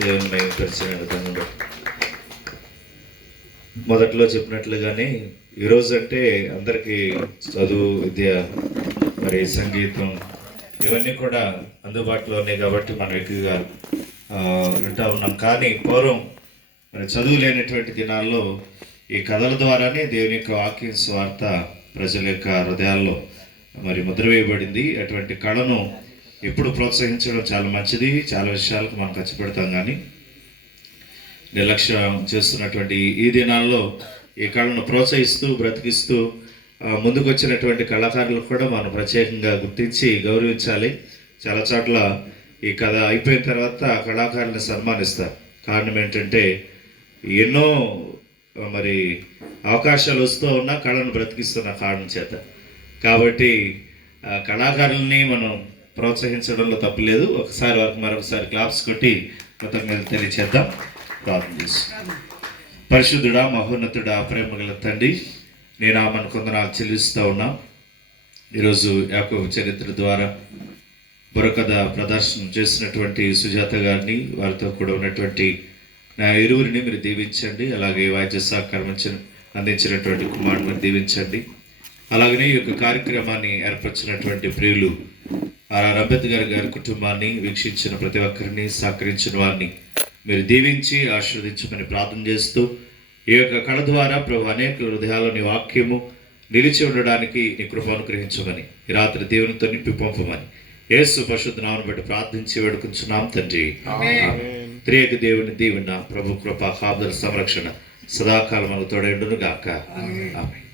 దేవుని మహిమపరిచిన విధానంలో మొదట్లో చెప్పినట్లుగానే ఈరోజు అంటే అందరికీ చదువు, విద్య, మరి సంగీతం ఇవన్నీ కూడా అందుబాటులో ఉన్నాయి కాబట్టి మనం ఎక్కువగా వింటూ ఉన్నాం. కానీ పూర్వం మరి చదువు లేనటువంటి దినాల్లో ఈ కథల ద్వారానే దేవుని యొక్క వాక్య స్వార్థ ప్రజల యొక్క హృదయాల్లో మరి ముద్ర వేయబడింది. అటువంటి కళను ఎప్పుడు ప్రోత్సహించడం చాలా మంచిది. చాలా విషయాలకు మనం ఖర్చు పెడతాం, కానీ నిర్లక్ష్యం చేస్తున్నటువంటి ఈ దినాల్లో ఈ కళను ప్రోత్సహిస్తూ బ్రతికిస్తూ ముందుకు వచ్చినటువంటి కళాకారులకు కూడా మనం ప్రత్యేకంగా గుర్తించి గౌరవించాలి. చాలా చోట్ల ఈ కథ అయిపోయిన తర్వాత కళాకారులను సన్మానిస్తారు. కారణం ఏంటంటే ఎన్నో మరి అవకాశాలు వస్తూ ఉన్నా కళను బ్రతికిస్తున్న కారణం చేత. కాబట్టి కళాకారుల్ని మనం ప్రోత్సహించడంలో తప్పులేదు. ఒకసారి వారికి మరొకసారి క్లాప్స్ కొట్టి కృతజ్ఞతలు తెలియచేద్దాం. ప్రార్థన చేసి, పరిశుద్ధుడా, మహోన్నతుడా, ప్రేమగల తండ్రి, నేను ఆమెను కొందనాలు చెల్లిస్తూ ఉన్నా. ఈరోజు యాకోబు చరిత్ర ద్వారా బుర్రకథ ప్రదర్శన చేసినటువంటి సుజాత గారిని, వారితో కూడా ఉన్నటువంటి నా ఇరువురిని మీరు దీవించండి. అలాగే వాద్య సహకారం అందించినటువంటి కుమారుని మీరు దీవించండి. అలాగనే ఈ యొక్క కార్యక్రమాన్ని ఏర్పరిచినటువంటి ప్రియులు ఆర్ అంబేద్కర్ గారి కుటుంబాన్ని వీక్షించిన ప్రతి ఒక్కరిని, సహకరించిన వారిని మీరు దీవించి ఆశీర్వదించమని ప్రార్థన చేస్తూ, ఈ యొక్క కళ ద్వారా ప్రభు అనేక హృదయాల్లోని వాక్యము నిలిచి ఉండడానికి నీ కృప అనుగ్రహించమని, ఈ రాత్రి దేవునితో నింపి పంపమని యేసు పరిశుద్ధ నామమును బట్టి ప్రార్థించి వేడుకుంటున్నాం తండ్రి. త్రియేక దేవుని దీవెన, ప్రభు కృప, కాపుదల, సంరక్షణ సదాకాలం మనకు తోడైండును గాక. ఆమేన్.